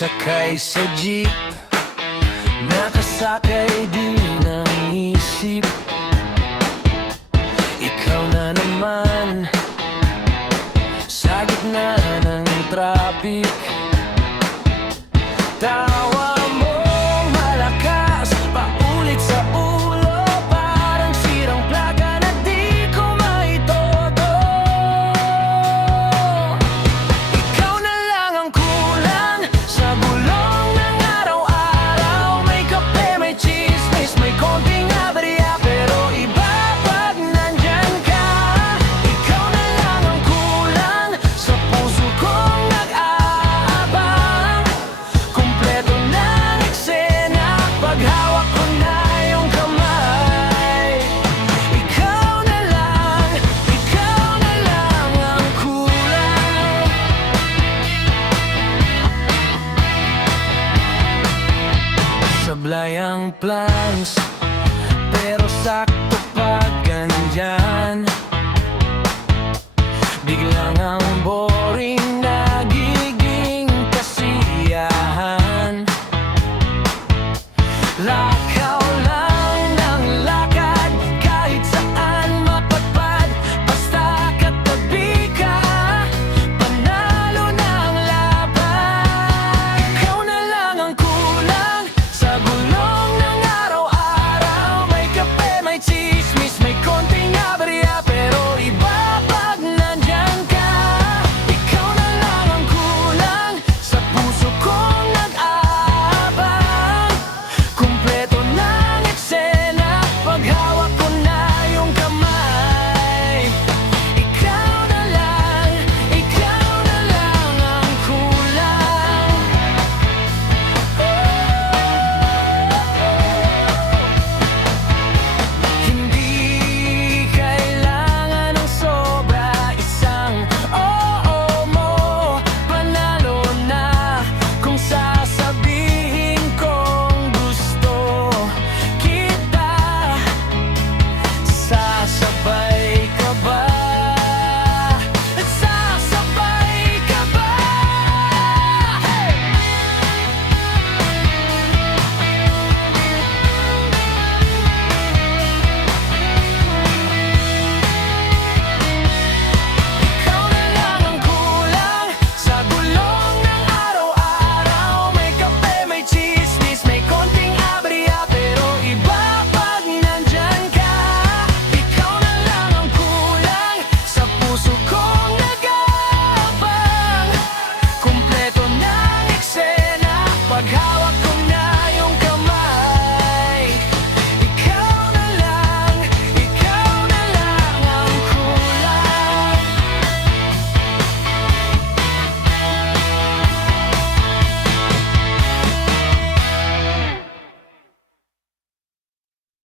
Sakay sa jeep, nakasakay din ang isip. Ikaw na naman sa gitna ng traffic. Tawa mo malakas, paulit sa ulo, parang sirang plaka na di ko maitodo. Ikaw na lang ang kulang sa bulong ng araw-araw. May kape, may chismis, may konting aberya, pero iba pag nandyan ka. Ikaw na lang ang kulang sa puso kong nag-aabang. Kompleto ng eksena pag hawak ko na yung kamay. Ikaw na lang ang kulang. Sablay ang plan